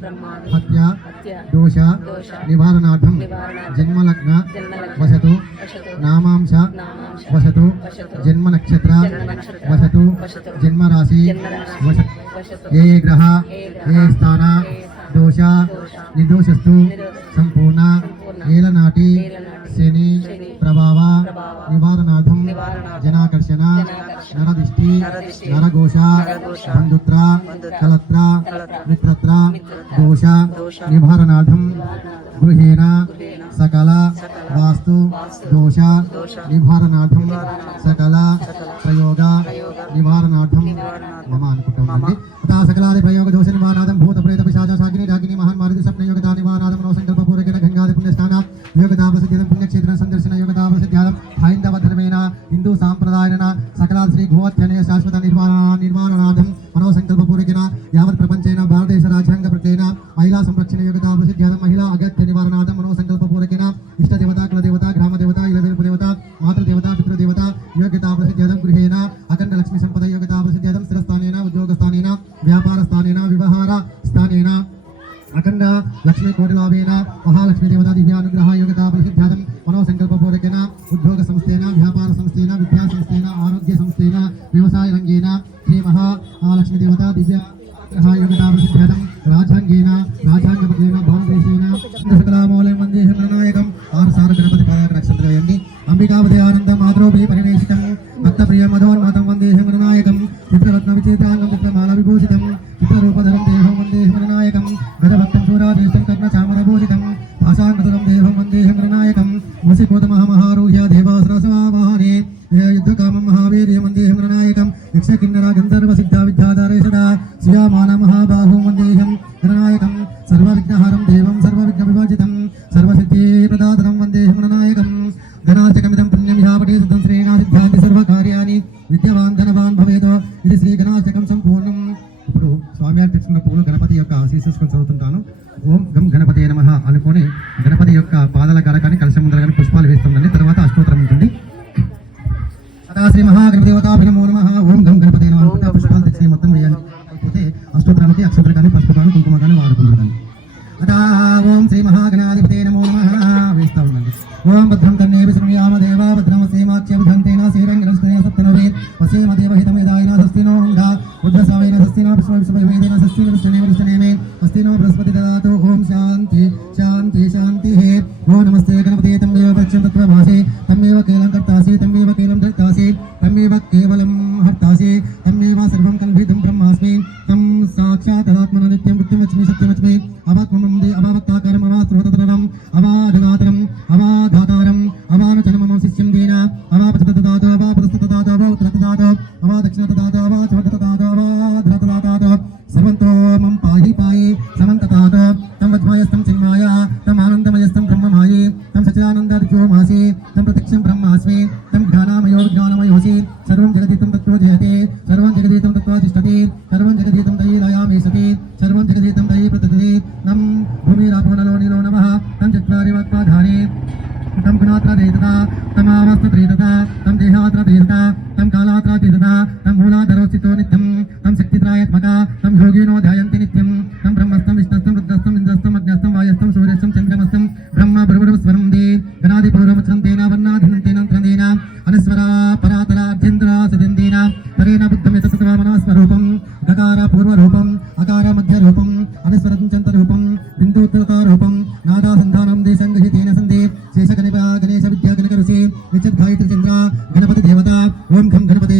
ब्रह्मादि हत्या दोष निवारणार्थम जन्म लग्न वसत नामांश वसत वसतु जन्मनक्षत्र वसतु जन्मराशि वसतु ये ग्रह ये स्थान दोष निर्दोषस्तु संपूर्ण ఏలనాటి शनि प्रभाव निवारणार्थम जनाकर्षण నరదిష్టి नरघोष बंधुत्र कलत्र दोष निवारनाथ सकल प्रयोग निवारनाथ मकुटी अतः सकला प्रयोग दोष निवारण अभीष्टं तद्वचामरभूषितं पाशाङ्कृतरं देवं वन्देहं गणनायकं वसिपोतमः महारूह्य देवासुरसमावाहने विद्याधारे सदा श्रियामाना महाबाहो శ్రీ మహాగణదేవతాభినమో నమ. ఓం గం గణపతి నమ. పుష్పాలు తెచ్చి మొత్తం వేయాలి. లేకపోతే అష్టోత్తరానికి అక్షంతలు కానీ పసుపు కానీ కుంకుమ కానీ వాడుకుంటారు కానీ అట ఓం శ్రీ మహాగణాధిపతి నమో నమ. వేస్తూ ఉండండి. ఓం భద్రం కన్నే విశ్రమయామ భద్రమ సీమాఖ్య భద్రంతేన శ్రీరంగ సప్తనవే వసీమదే ആത്മനാഥ്യം കൃത്യം വച്ചമി സത്യം తమ గుణాత్ర తమ తమావస్త త్రీత తం దేహాత్ర తీర్థ తమ కాలాత్ర తీర్థ తం మూలాధరోస్థితో నిత్యం తం శక్తిత్రాయత్మక తమ యోగినో ధ్యాయంతి నిత్యం తమ బ్రహ్మస్థం విష్ణస్థం రుద్రస్థం ఇంద్రస్థం అగ్నస్థం వాయస్థం సూర్యస్థం చంద్రమస్థం బ్రహ్మ బృహుడు స్వరం దే గణాది పౌరమచంతేన వర్ణాధినంతేన త్రదేన అనుస్వరా పరాతరాధ్యంధ్ర సదందేన పరేణ బుద్ధం యతస్వామన స్వరూపం గకార పూర్వరూపం అకార మధ్య రూపం అనుస్వరంచంత రూపం ഓം ഖം ഗണപതേ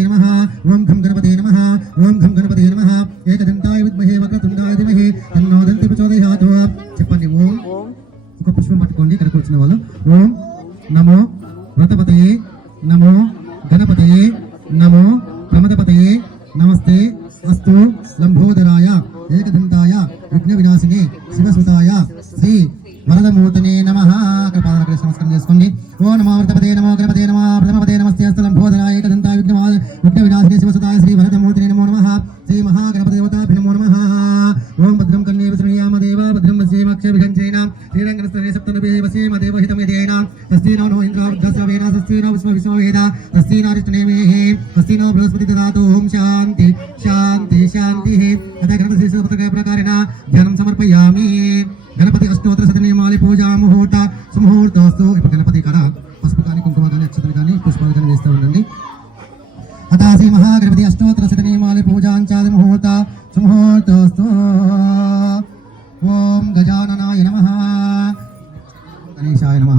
గణేశాయ నమ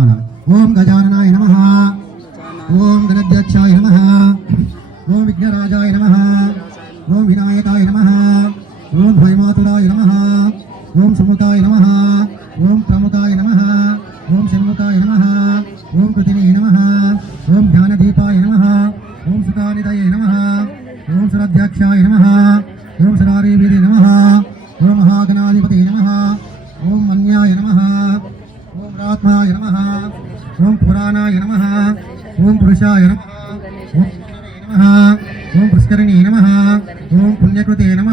ఓం గజాననాయ నమ ఓం గణధ్యక్షాయ నమ ఓం విఘ్నరాజాయ నమ ఓం వినాయకాయ నమ ఓం భైమాతురాయ నమ ఓం సుముఖాయ నమ ओम पुष्करणी नम ओं पुण्यकृते नम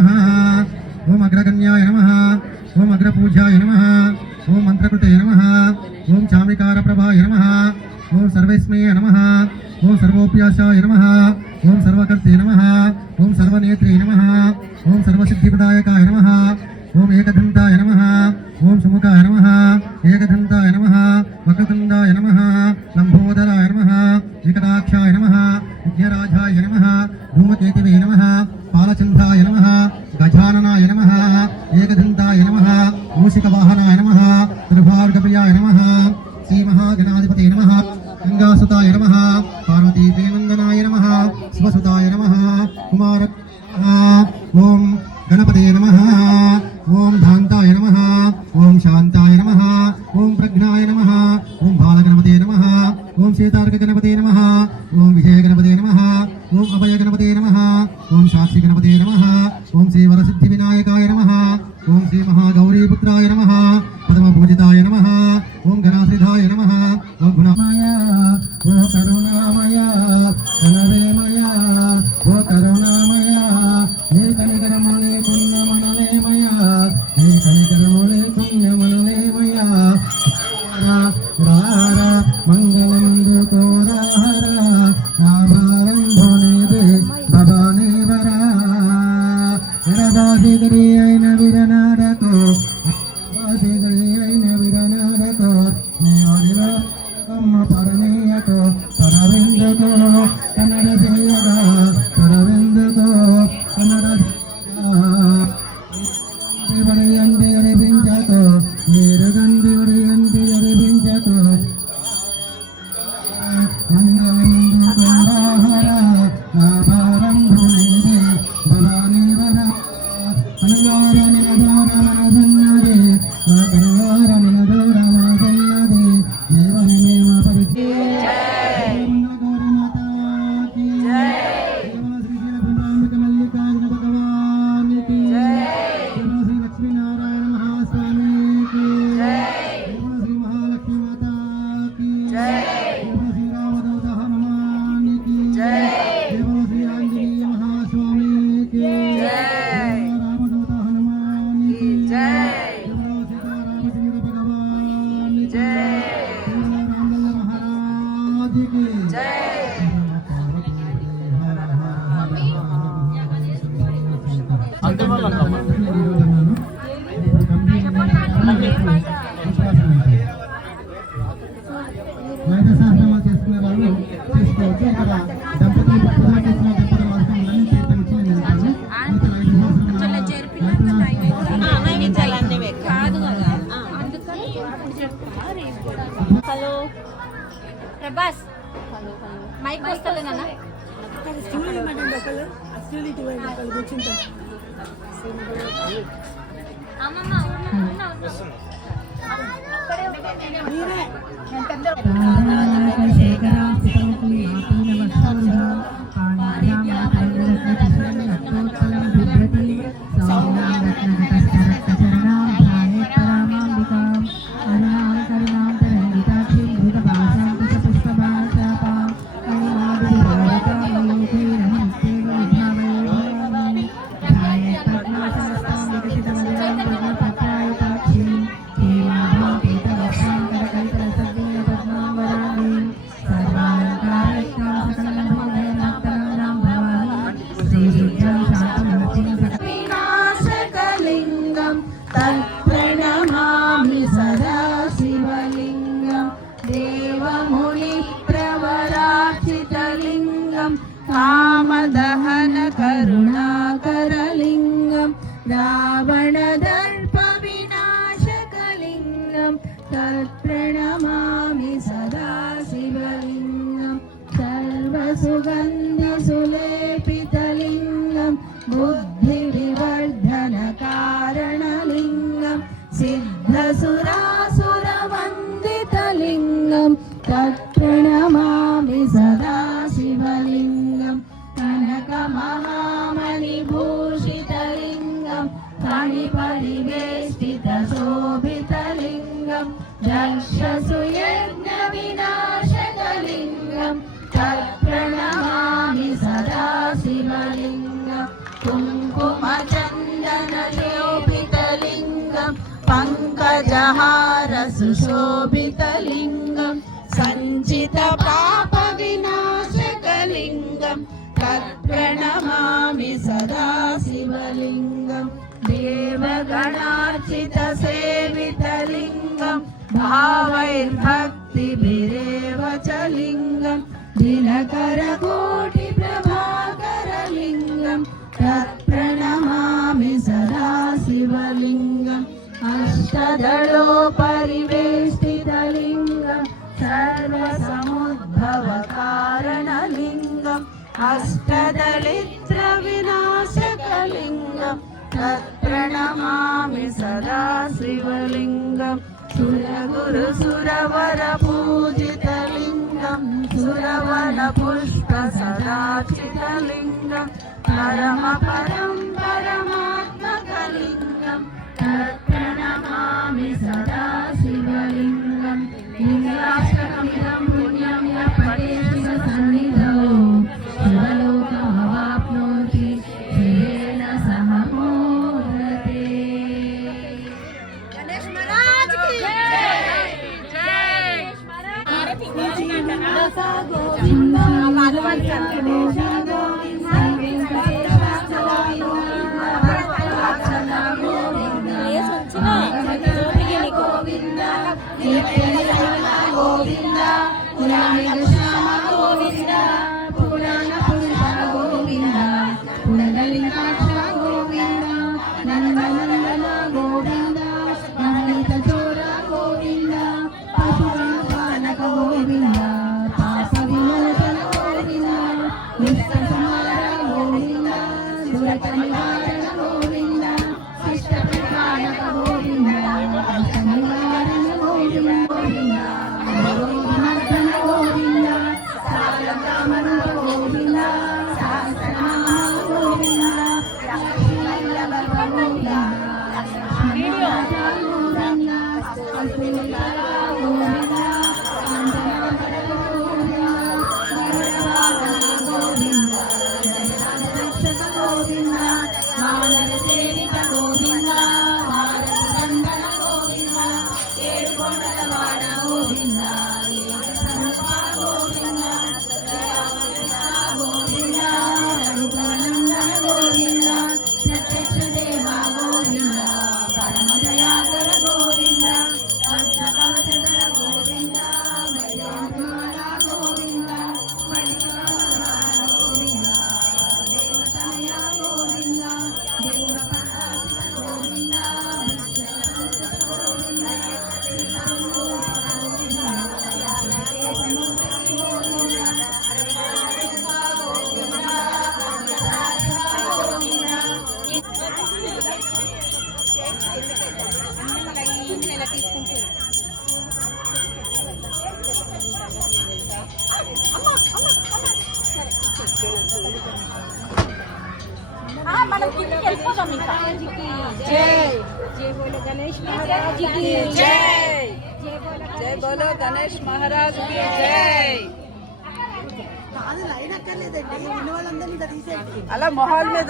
ओम अग्रगण्याय नम ओम अग्रपूज्याय नम ओम मंत्रकृते नम ओं चामिकार प्रभाय नम ओम सर्वस्मे नम ओम सर्वोप्याशाय नम ओं सर्वकर्ते नम ओं सर्वनेत्रे नम ओं सर्वसिद्धिप्रदायकाय नम ओम एकदंताय नम ओं सुमुखाय नम एकदंताय नम वक्रतुंडाय नम लंबोदराय नम శ్రీకటాక్షాయ నమ విద్యరాజాయ నమ ధూమకేతివే నమ పాలచంద్రాయ నమ గజాననాయ నమ ఏకదంతాయ నమ మూషికవాహనాయ నమ త్రిభార్గప్రియాయ నమ శ్రీ మహాగణాధిపతి నమ గంగాసుతాయ నమ పార్వతీ ప్రేమంగనాయ నమ శివసుతాయ నమ కుమార दक्षसुयज्ञविनाशकलिङ्गं तत्प्रणमामि सदा शिवलिङ्गं कुङ्कुमचन्दनशोभितलिङ्गं पङ्कजहार सुशोभितलिङ्गं सञ्चितपापविनाशकलिङ्गं तत्प्रणमामि सदा शिवलिङ्गं देवगणार्चितसेवितलिङ्गं भावैर्भक्तिभिरेव च लिङ्गं दिनकरकोटिप्रभाकरलिङ्गं तत्प्रणमामि सदा शिवलिङ्गम्। अष्टदलोपरिवेष्टितलिङ्गं सर्वसमुद्भवकारणलिङ्गम् अष्टदलित्रविनाशकलिङ्गं तत्प्रणमामि सदा शिवलिङ्गम् సురగురు సురవర పూజితలింగం సురవర పుష్ప సదాచితలింగం పరమ పరం పరమాత్మకలింగం తత్ప్రణమామి సదా శివలింగం లింగాష్టకం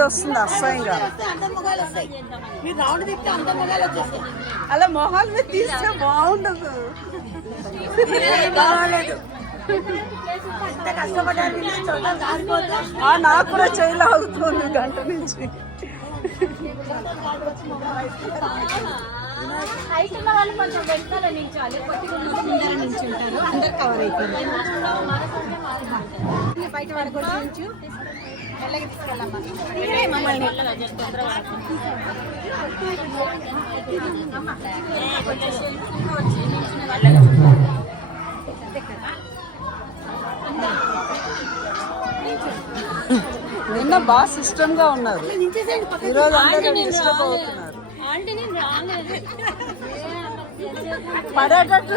అందరు మొగాలు వచ్చేస్తాయి అలా మొహాల మీద తీస్తే బాగుండదు. బాగాలేదు. నాకు కూడా చేయి లాగుతుంది గంట నుంచి. హైట్ ఉన్న వాళ్ళు కొంచెం వెనకాల నిల్చోవాలి కొద్దిగా ఉన్న వాళ్ళు ముందర నిల్చుంటారు. అందరు కవర్ అయిపోయింది బయట వరకు నుంచి నిన్న బాగా సిస్టమ్గా ఉన్నారు ఈరోజు అందరూ డిస్టర్బ్ అవుతున్నారు. పడేటట్టు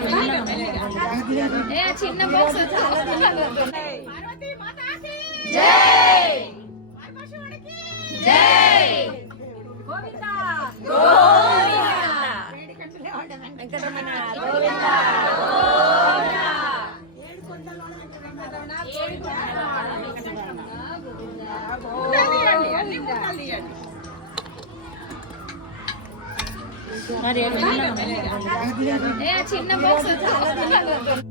పెట్టి ఏ చిన్న బాక్స్ మరి చిన్న బాక్స్